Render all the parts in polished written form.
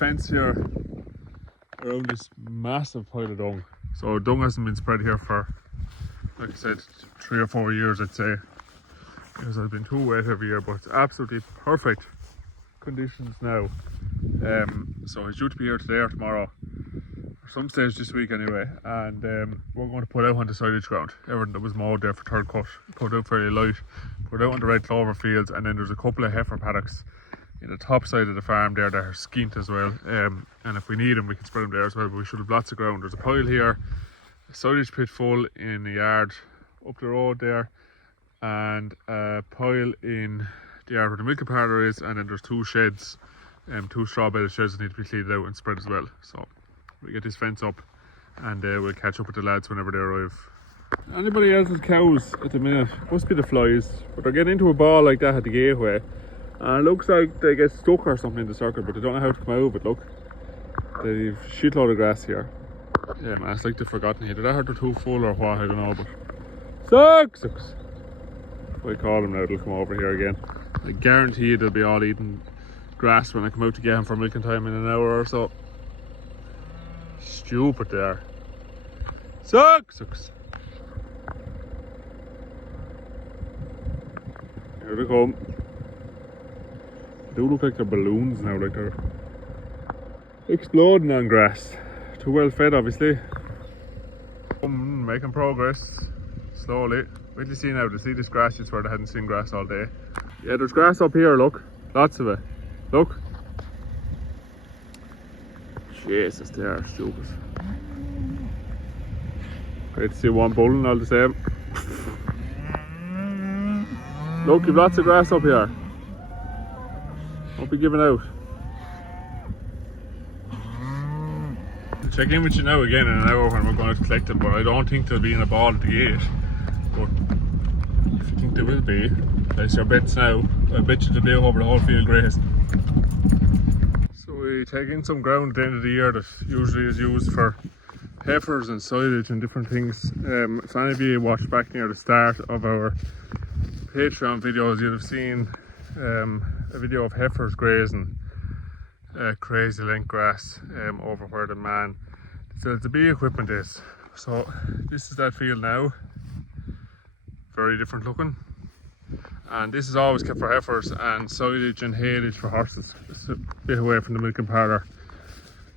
fence here around this massive pile of dung. So dung hasn't been spread here for, like I said, 3 or 4 years I'd say, because I've been too wet every year, but it's absolutely perfect conditions now. So he's due to be here today or tomorrow, or some stage this week anyway, and we're going to put out on the silage ground. Everything that was mowed there for third cut, put out fairly light, put out on the red clover fields, and then there's a couple of heifer paddocks in the top side of the farm there that are skint as well, and if we need them we can spread them there as well, but we should have lots of ground. There's a pile here, a silage pit full in the yard up the road there, and a pile in the yard where the milking parlour is, and then there's 2 sheds, 2 straw bale sheds that need to be cleaned out and spread as well. So we get this fence up and we'll catch up with the lads whenever they arrive. Anybody else's cows at the minute, must be the flies, but they're getting into a ball like that at the gateway, and it looks like they get stuck or something in the circle, but they don't know how to come out of it. Look, they've a shitload of grass here. Yeah man, it's like they've forgotten here. Did I heard they're too full or what, I don't know, but sucks. If I call them now, they'll come over here again. I guarantee they'll be all eating grass when I come out to get them for milking time in an hour or so. Stupid they are. Sucks. Here they come. They do look like they're balloons now, like they're exploding on grass. Too well fed obviously. Making progress slowly. Wait till you see now, to see this grass is where they hadn't seen grass all day. Yeah, there's grass up here, look. Lots of it. Look. Jesus, they are stupid. Great to see one bulling all the same. Look, you've lots of grass up here. Won't be giving out. I'll check in with you now again in an hour when we're going to collect them, but I don't think they'll be in a ball at the gate. But if you think they will be, place your bets now. I bet you they'll be over the whole field grazing. So we take in some ground at the end of the year that usually is used for heifers and silage and different things. If any of you watched back near the start of our Patreon videos, you'd have seen a video of heifers grazing crazy length grass over where the man sells the bee equipment is. So this is that field now, very different looking, and this is always kept for heifers and silage and haylage for horses. It's a bit away from the milking parlour,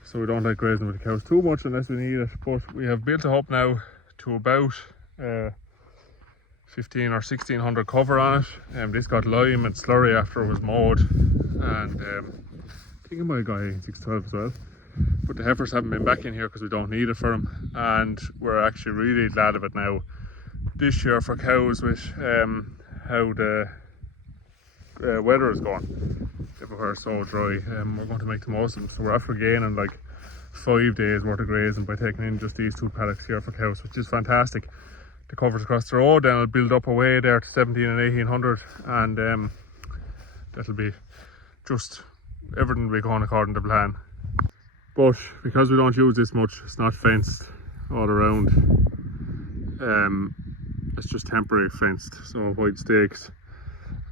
so we don't like grazing with the cows too much unless we need it. But we have built it up now to about 15 or 1600 cover on it. This got lime and slurry after it was mowed, and I think it might have got 612 as well. But the heifers haven't been back in here because we don't need it for them, and we're actually really glad of it now this year for cows with how the weather is going. Everywhere is so dry. We're going to make the most of it, so we're after gaining like 5 days worth of grazing by taking in just these 2 paddocks here for cows, which is fantastic. The covers across the road, then it'll build up away there to 17 and 1800, and that'll be just everything will be going according to plan. But because we don't use this much, it's not fenced all around. It's just temporary fenced, so white stakes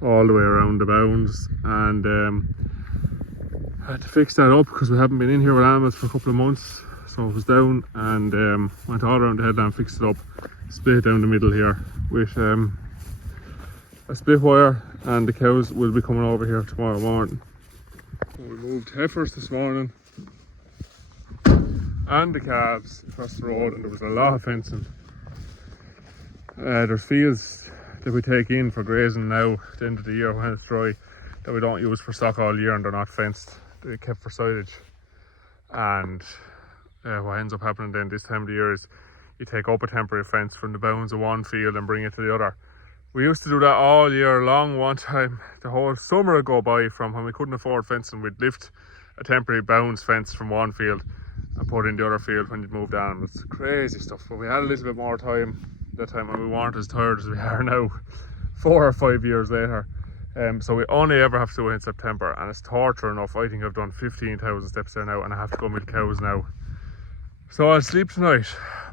all the way around the bounds, and I had to fix that up because we haven't been in here with animals for a couple of months, so it was down, and went all around the headland, fixed it up, split it down the middle here with a split wire, and the cows will be coming over here tomorrow morning. So we moved heifers this morning and the calves across the road, and there was a lot of fencing. There's fields that we take in for grazing now at the end of the year when it's dry that we don't use for stock all year, and they're not fenced, they're kept for silage. And what ends up happening then this time of the year is you take up a temporary fence from the bounds of one field and bring it to the other. We used to do that all year long. One time, the whole summer would go by from when we couldn't afford fencing, we'd lift a temporary bounds fence from one field and put it in the other field when you'd moved on. It's crazy stuff, but we had a little bit more time that time and we weren't as tired as we are now 4 or 5 years later. So we only ever have to do it in September, and it's torture enough. I think I've done 15,000 steps there now, and I have to go milk cows now. So I'll sleep tonight,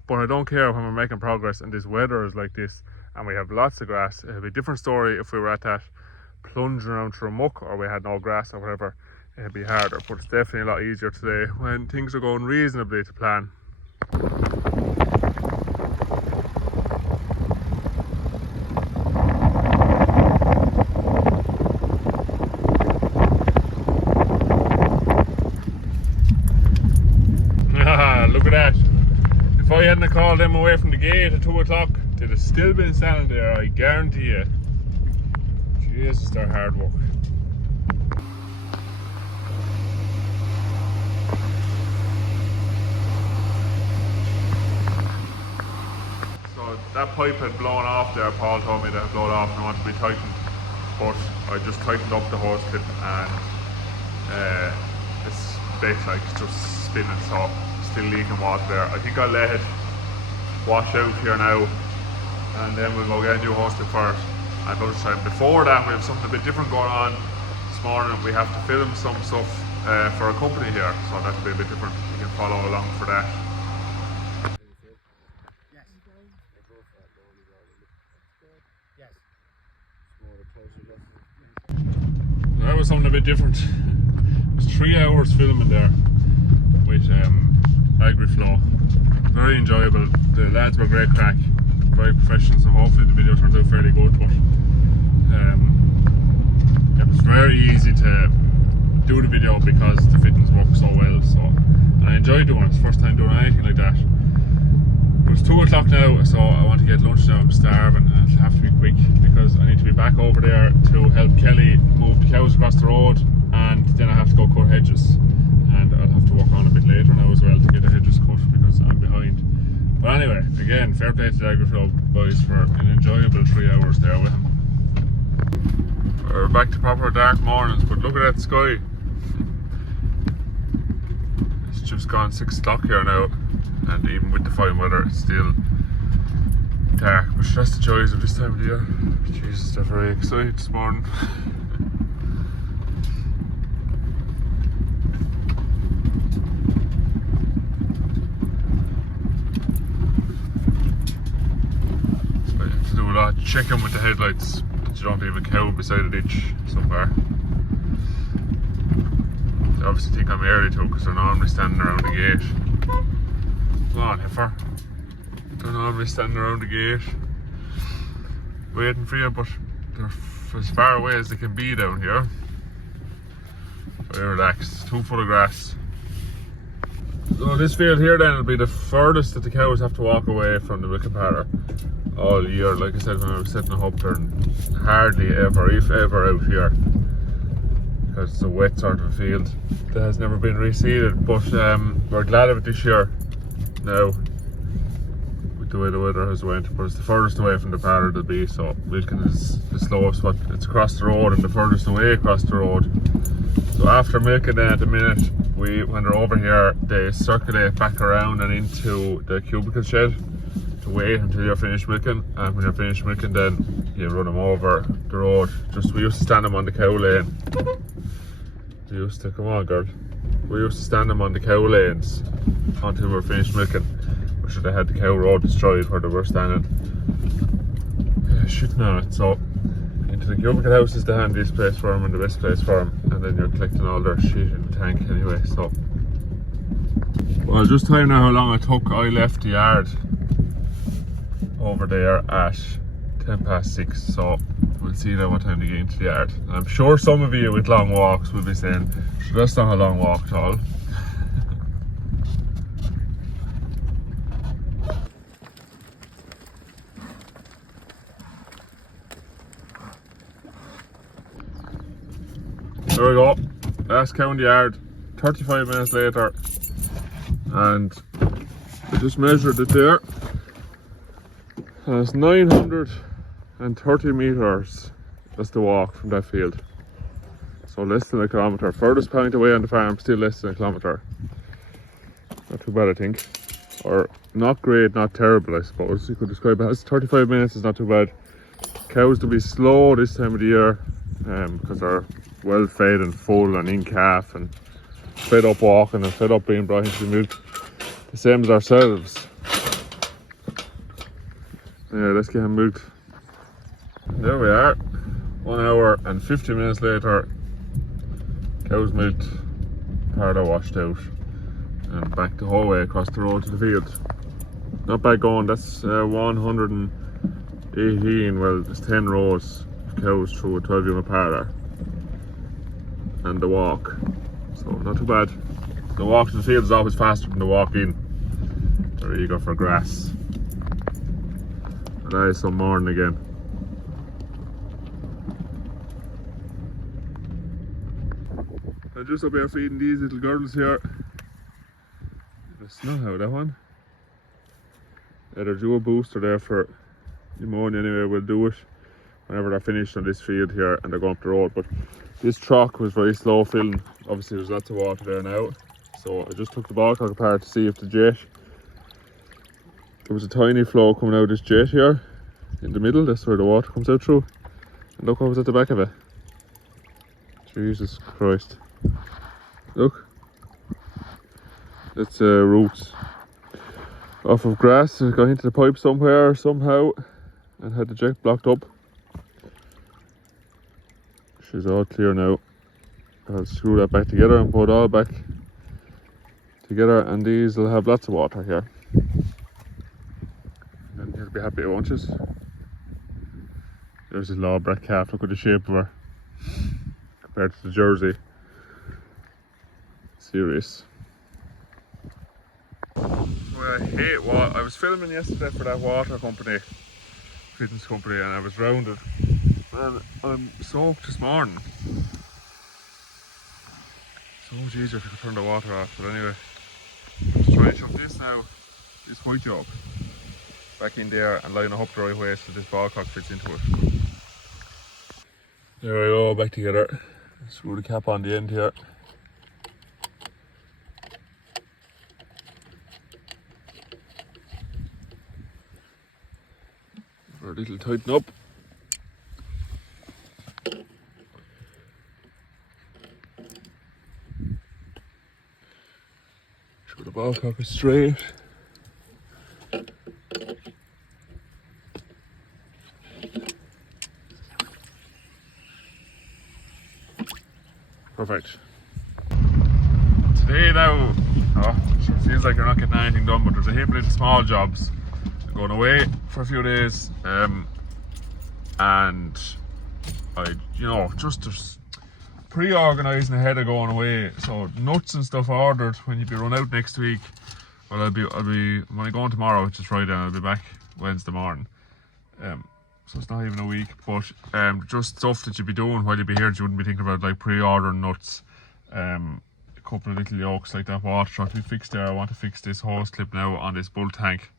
but I don't care when we're making progress and this weather is like this and we have lots of grass. It'll be a different story if we were at that plunging around through muck or we had no grass or whatever. it'd be harder, but it's definitely a lot easier today when things are going reasonably to plan. Look at that. If I hadn't called them away from the gate at 2 o'clock, they'd have still been standing there, I guarantee you. Jesus, they're hard work. So that pipe had blown off there. Paul told me that it had blown off and wanted to be tightened, but I just tightened up the hose clip and this bit like just spinning, so still leaking water there. I think I'll let it wash out here now and then we'll go get a new hose clip for it at lunchtime. Before that we have something a bit different going on this morning. We have to film some stuff for a company here, so that'll be a bit different. You can follow along for that. That was something a bit different. It was 3 hours filming there with AgriFlow. Very enjoyable. The lads were great crack, very professional, so hopefully the video turns out fairly good. But it was very easy to do the video because the fittings work so well. So I enjoyed doing it. It's the first time doing anything like that. But it's 2 o'clock now, so I want to get lunch now. I'm starving and it'll have to be quick because I need to be back over there to help Kelly move the cows across the road, and then I have to go cut hedges. And I'll have to walk on a bit later now as well to get the hedges cut because I'm behind. But anyway, again, fair play to the AgriFlow boys for an enjoyable 3 hours there with him. We're back to proper dark mornings, but look at that sky. It's just gone 6 o'clock here now, and even with the fine weather it's still dark, but that's the joys of this time of the year. Jesus, they're very excited this morning. Check in with the headlights that you don't leave a cow beside a ditch somewhere. They obviously think I'm early too because they're normally standing around the gate. Come on, heifer. They're normally standing around the gate waiting for you, but they're as far away as they can be down here. Very relaxed. 2 foot of grass. So this field here then will be the furthest that the cows have to walk away from the milking parlour all year. Like I said, when I was setting it up, they're hardly ever, if ever, out here because it's a wet sort of a field that has never been reseeded. But we're glad of it this year now with the way the weather has went. But it's the furthest away from the parlour they'll be, so milking is the slowest, but it's across the road and the furthest away across the road. So after milking then at the minute, when they're over here, they circulate back around and into the cubicle shed to wait until you're finished milking, and when you're finished milking then you run them over the road. We used to stand them on the cow lane. Come on girl. We used to stand them on the cow lanes until we were finished milking. We should have had the cow road destroyed where they were standing. Shooting on it. So into the cubicle house is the handiest place for them and the best place for them, and then you're collecting all their shit in the tank anyway. So well, just tell you now how long it took. I left the yard over there at 6:10, so we'll see now what time to get into the yard. And I'm sure some of you with long walks will be saying, sure, that's not a long walk at all. There we go, last cow in the yard, 35 minutes later, and I just measured it there. It's 930 metres, that's the walk from that field. So less than a kilometre. Furthest point away on the farm, still less than a kilometre. Not too bad, I think. Or not great, not terrible, I suppose you could describe it as. 35 minutes is not too bad. Cows will be slow this time of the year because they're well fed and full and in calf and fed up walking and fed up being brought into the milk. The same as ourselves. Yeah, let's get him milked. There we are. 1 hour and 50 minutes later. Cows milked, part of washed out, and back the whole way across the road to the field. Not bad going. That's 118, well, there's 10 rows of cows through a 12-unit parlour. And the walk, so not too bad. The walk to the field is always faster than the walk in. They're eager for grass. And that is some morning again. I'm just up here feeding these little girls here. It's not how that one. Yeah, they're due a booster there for pneumonia anyway. We'll do it whenever they're finished on this field here and they're going up the road. But this trough was very slow filling. Obviously there's lots of water there now. So I just took the ball cock apart to see if the jet, there was a tiny flow coming out of this jet here in the middle. That's where the water comes out through. And look what was at the back of it. Jesus Christ. Look. That's roots off of grass. It got into the pipe somewhere, somehow, and had the jet blocked up. She's all clear now. I'll screw that back together and put it all back together, and these will have lots of water here. And you'll be happy, won't you? There's a lawbred calf. Look at the shape of her compared to the Jersey. Serious. Well, I hate water. I was filming yesterday for that water company, fitness company, and I was rounded. And I'm soaked this morning. So much easier if you could turn the water off, but anyway. Just try and shove this now, this white job, back in there and line it up the right way so this ball cock fits into it. There we go, back together. Screw the cap on the end here. For a little tighten up. Sure the ball cock is straight. Perfect. Today now, sure feels like you're not getting anything done, but there's a heap of little small jobs. I'm going away for a few days, and I, just pre-organising ahead of going away. So nuts and stuff ordered when you be run out next week. Well, I'll be when I go on tomorrow, which is Friday, and I'll be back Wednesday morning. So it's not even a week, but just stuff that you'd be doing while you'd be here that you wouldn't be thinking about, like pre-ordering nuts, a couple of little yokes like that water truck we fixed there. I want to fix this hose clip now on this bull tank.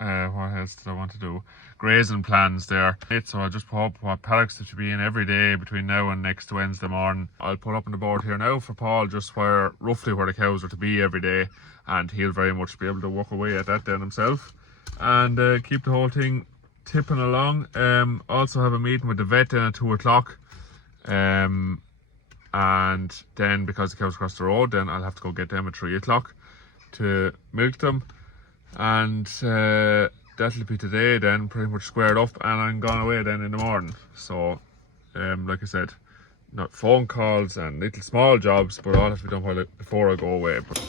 What else did I want to do? Grazing plans there. So I just put up what paddocks that should be in every day between now and next Wednesday morning. I'll put up on the board here now for Paul just roughly where the cows are to be every day, and he'll very much be able to walk away at that then himself and keep the whole thing tipping along. Also have a meeting with the vet then at 2 o'clock, and then because the cows across the road, then I'll have to go get them at 3 o'clock to milk them. And that'll be today then, pretty much squared up, and I'm gone away then in the morning. So like I said, not phone calls and little small jobs, but all have to be done before I go away. But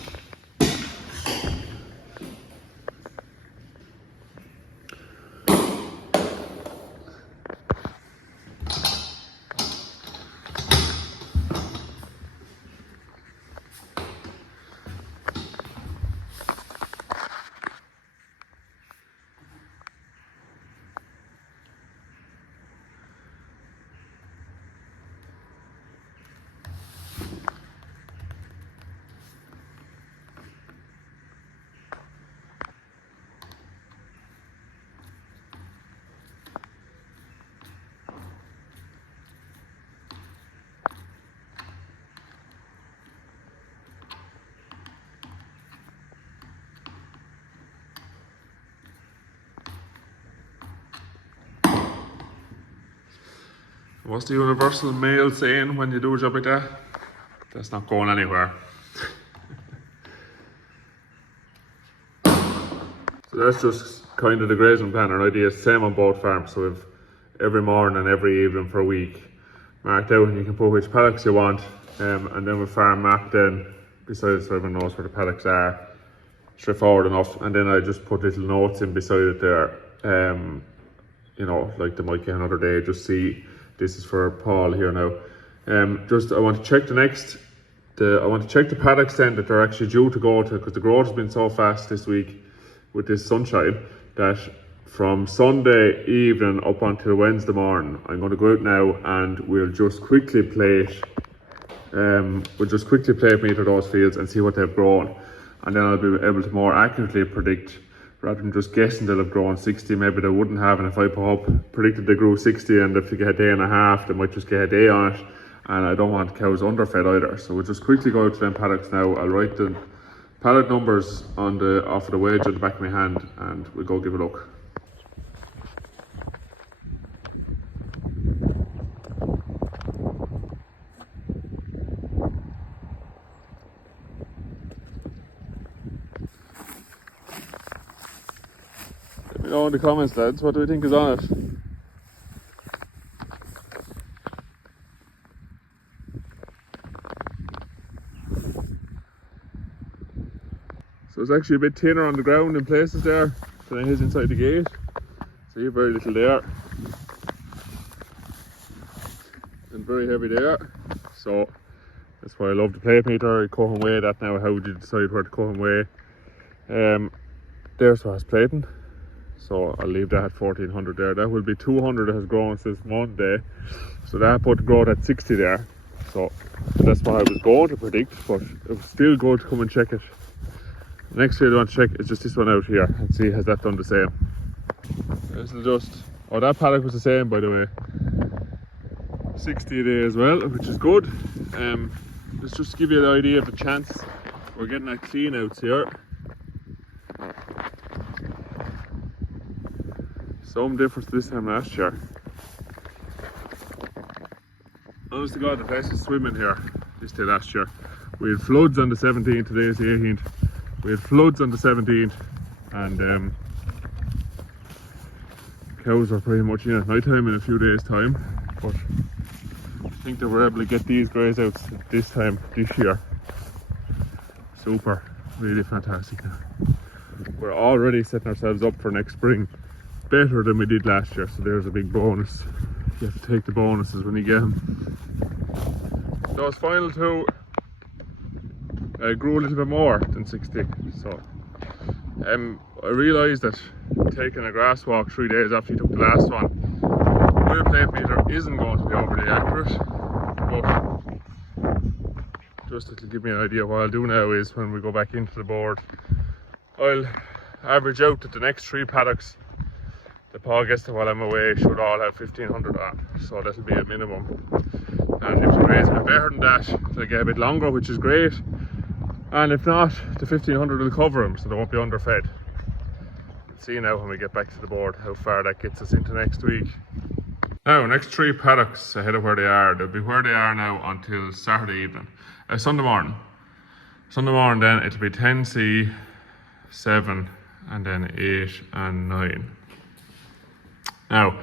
what's the universal male saying when you do a job like that? That's not going anywhere. So that's just kind of the grazing plan. Our idea is same on both farms. So we've every morning and every evening for a week, marked out, and you can put which paddocks you want, and then with farm map then beside it so everyone knows where the paddocks are. Straightforward enough. And then I just put little notes in beside it there, you know, like they might get another day, just see this is for Paul here now. Just I want to check I want to check the paddocks then that they're actually due to go to, because the growth has been so fast this week with this sunshine that from Sunday evening up until Wednesday morning, I'm going to go out now and we'll just quickly plate. We'll just quickly plate meter those fields and see what they've grown, and then I'll be able to more accurately predict rather than just guessing they'll have grown 60. Maybe they wouldn't have, and if I put up predicted they grew 60, and if you get a day and a half, they might just get a day on it, and I don't want cows underfed either. So we'll just quickly go out to them paddocks now. I'll write the paddock numbers on the off of the wedge at the back of my hand, and we'll go give a look. Let me know in the comments, lads, what do we think is on it? So it's actually a bit thinner on the ground in places there than it is inside the gate. So you're very little there. And very heavy there. So that's why I love the plate meter. I cut and weigh that now. How would you decide where to cut and weigh? There's what I was plating. So I'll leave that at 1400 there. That will be 200 that has grown since Monday. So that put the growth at 60 there. So that's what I was going to predict, but it was still good to come and check it. The next field I want to check is just this one out here and see has that done the same. This will just, oh, that paddock was the same by the way. 60 a day as well, which is good. Let's just give you an idea of the chance we're getting our clean outs here. Some difference this time last year. Honest to God, the place is swimming here this day last year. We had floods on the 17th, today is the 18th. We had floods on the 17th, and cows are pretty much in at night time in a few days' time. But I think that we're able to get these graze outs this time this year. Super, really fantastic now. We're already setting ourselves up for next spring better than we did last year, so there's a big bonus. You have to take the bonuses when you get them. Those final two grew a little bit more than 60, so I realised that taking a grass walk 3 days after you took the last one with a plate meter isn't going to be overly accurate, but just it'll give me an idea. What I'll do now is when we go back into the board, I'll average out that the next 3 paddocks the Paul gets to while I'm away should all have 1500 on, so that'll be a minimum. And if the graze a bit better than that, they'll get a bit longer, which is great. And if not, the 1500 will cover them, so they won't be underfed. Let's see now when we get back to the board how far that gets us into next week. Now, next 3 paddocks ahead of where they are. They'll be where they are now until Saturday evening. Sunday morning. Sunday morning then it'll be 10C, 7, and then 8 and 9. Now,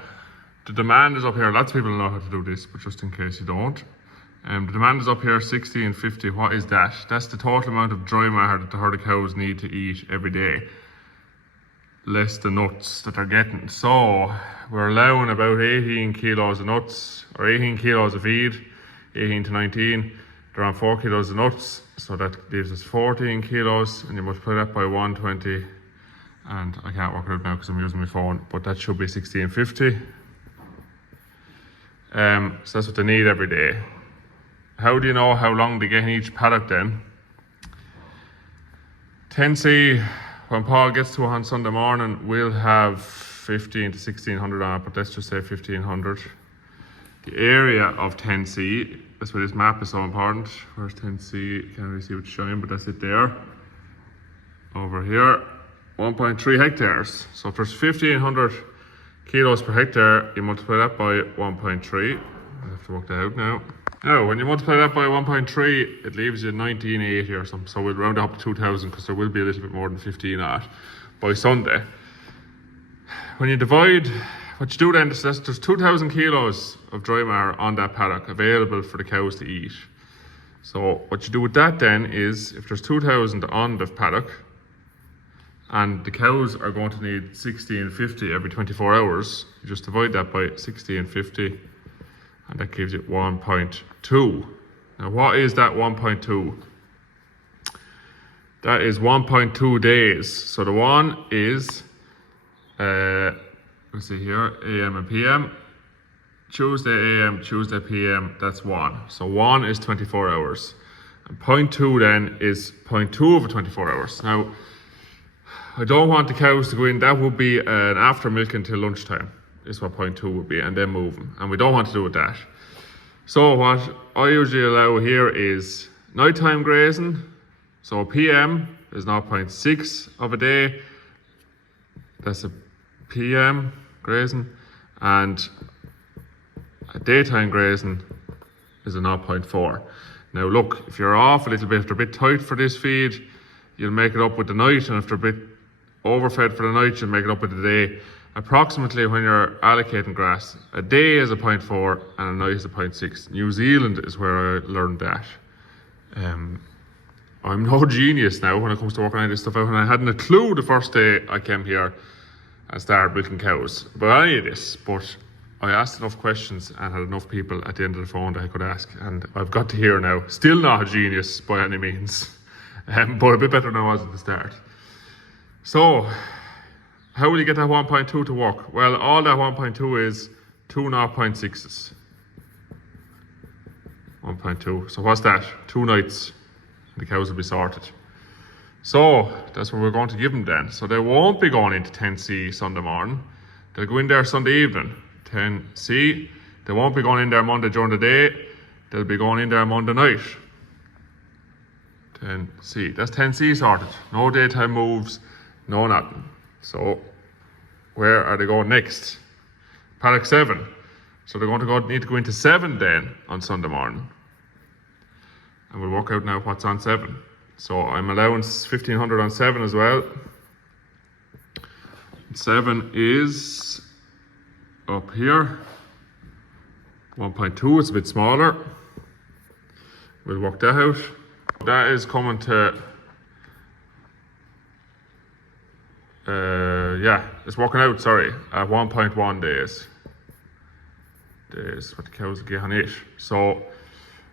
the demand is up here. Lots of people know how to do this, but just in case you don't. The demand is up here 60 and 50. What is that? That's the total amount of dry matter that the herd of cows need to eat every day, less the nuts that they're getting. So we're allowing about 18 kilos of nuts, or 18 kilos of feed, 18 to 19. They're on 4 kilos of nuts, so that leaves us 14 kilos, and you multiply that by 120, and I can't work it out now because I'm using my phone, but that should be 60 and 50. So that's what they need every day. How do you know how long they get in each paddock then? 10C, when Paul gets to it on Sunday morning, we'll have 15 to 1600 on it, but let's just say 1500. The area of 10C, that's why this map is so important. Where's 10C? Can't really see what's showing, but that's it there. Over here, 1.3 hectares. So if there's 1500 kilos per hectare, you multiply that by 1.3. I have to work that out now. Now, when you multiply that by 1.3, it leaves you 1980 or something. So we'll round it up to 2000 because there will be a little bit more than 15 on it by Sunday. When you divide what you do then is there's 2,000 kilos of dry matter on that paddock available for the cows to eat. So what you do with that then is, if there's 2,000 on the paddock, and the cows are going to need 60 and 50 every 24 hours, you just divide that by 60 and 50, and that gives you 1.2. Now what is that 1.2? That is 1.2 days. So the one is, let's see here, AM and PM. Tuesday AM, Tuesday PM, that's 1. So 1 is 24 hours. And 0.2 then is 0.2 over 24 hours. Now, I don't want the cows to go in. That would be an after milking till lunchtime, is what 0.2 would be, and then move them. And we don't want to do with that. So what I usually allow here is nighttime grazing. So PM is 0.6 of a day. That's a PM grazing. And a daytime grazing is a 0.4. Now look, if you're off a little bit, if they're a bit tight for this feed, you'll make it up with the night, and if they're a bit overfed for the night, you'll make it up with the day. Approximately when you're allocating grass, a day is a 0.4 and a night is a 0.6. New Zealand is where I learned that. I'm no genius now when it comes to working on this stuff out, and I hadn't a clue the first day I came here and started milking cows about any of this, but I asked enough questions and had enough people at the end of the phone that I could ask, and I've got to here now. Still not a genius by any means, but a bit better than I was at the start. So, how will you get that 1.2 to work? Well, all that 1.2 is 2 0.6s. 1.2. So what's that? 2 nights. The cows will be sorted. So that's what we're going to give them then. So they won't be going into 10C Sunday morning. They'll go in there Sunday evening, 10C. They won't be going in there Monday during the day. They'll be going in there Monday night, 10C. That's 10C sorted. No daytime moves, no nothing. So where are they going next? Paddock 7. So they're going to need to go into 7 then on Sunday morning. And we'll work out now what's on 7. So I'm allowing 1,500 on 7 as well. 7 is up here. 1.2, it's a bit smaller. We'll work that out. That is coming to, it's working out, sorry, at 1.1 days. Days what the cows will get on it. So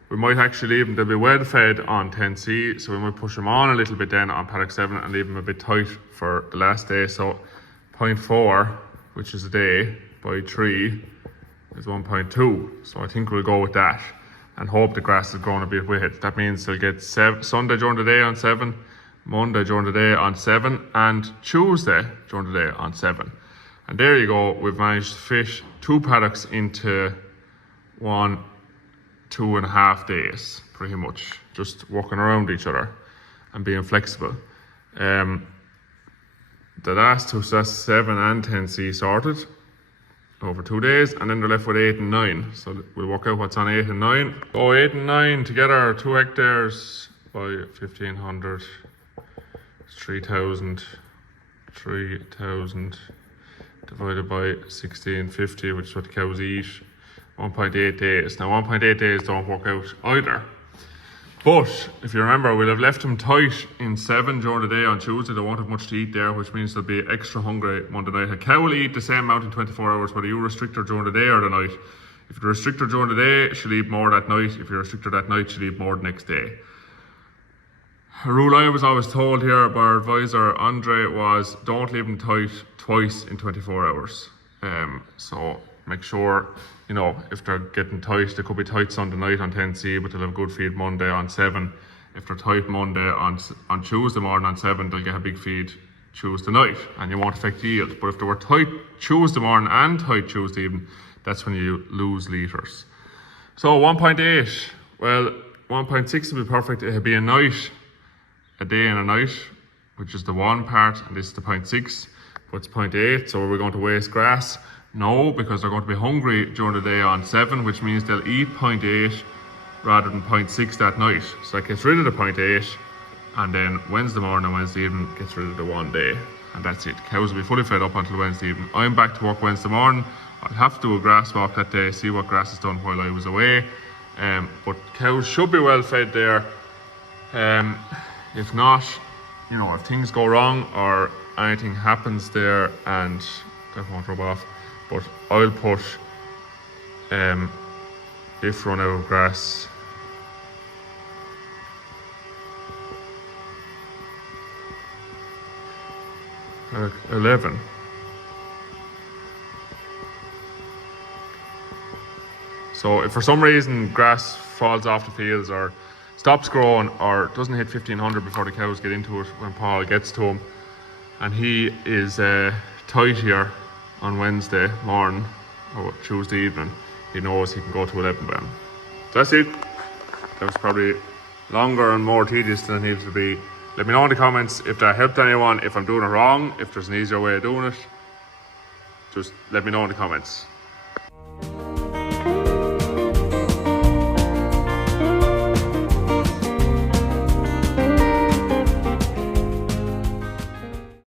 we might actually leave them, they'll be well fed on 10C, so we might push them on a little bit then on paddock 7 and leave them a bit tight for the last day. So 0.4, which is a day, by 3 is 1.2. So I think we'll go with that and hope the grass is growing a bit with it. That means they'll get Sunday during the day on 7, Monday during the day on 7, and Tuesday during the day on 7. And there you go, we've managed to fit 2 paddocks into 2.5 days, pretty much, just walking around each other and being flexible. The last 2, so that's 7 and 10C sorted over 2 days, and then they're left with 8 and 9. So we'll work out what's on 8 and 9. So 8 and 9 together, 2 hectares by 1,500, 3,000 divided by 1650, which is what the cows eat. 1.8 days. Now 1.8 days don't work out either. But if you remember, we'll have left them tight in 7 during the day on Tuesday. They won't have much to eat there, which means they'll be extra hungry Monday night. A cow will eat the same amount in 24 hours, whether you restrict her during the day or the night. If you restrict her during the day, she'll eat more that night. If you restrict her that night, she'll eat more the next day. A rule I was always told here by our advisor, Andre, was don't leave them tight twice in 24 hours. So make sure, you know, if they're getting tight, they could be tight Sunday night on 10C, but they'll have good feed Monday on 7. If they're tight Monday on Tuesday morning on 7, they'll get a big feed Tuesday night, and you won't affect the yield. But if they were tight Tuesday morning and tight Tuesday evening, that's when you lose litres. So 1.8, well, 1.6 would be perfect. It'd be a night, a day and a night, which is the 1 part, and this is the 0.6, but it's 0.8, so we're going to waste grass. No, because they're going to be hungry during the day on 7, which means they'll eat 0.8 rather than 0.6 that night. So that gets rid of the 0.8, and then Wednesday morning and Wednesday evening gets rid of the 1 day. and that's it. Cows will be fully fed up until Wednesday evening. I'm back to work Wednesday morning. I'll have to do a grass walk that day, see what grass is done while I was away. But cows should be well fed there. If not, you know, if things go wrong or anything happens there and that won't rub off, but I'll put if run out of grass, like 11. So if for some reason grass falls off the fields or stops growing or doesn't hit 1500 before the cows get into it when Paul gets to him, and he is tight here on Wednesday morning or Tuesday evening, he knows he can go to 11 then. So that's it. That was probably longer and more tedious than it needed to be. Let me know in the comments if that helped anyone, if I'm doing it wrong, if there's an easier way of doing it. Just let me know in the comments.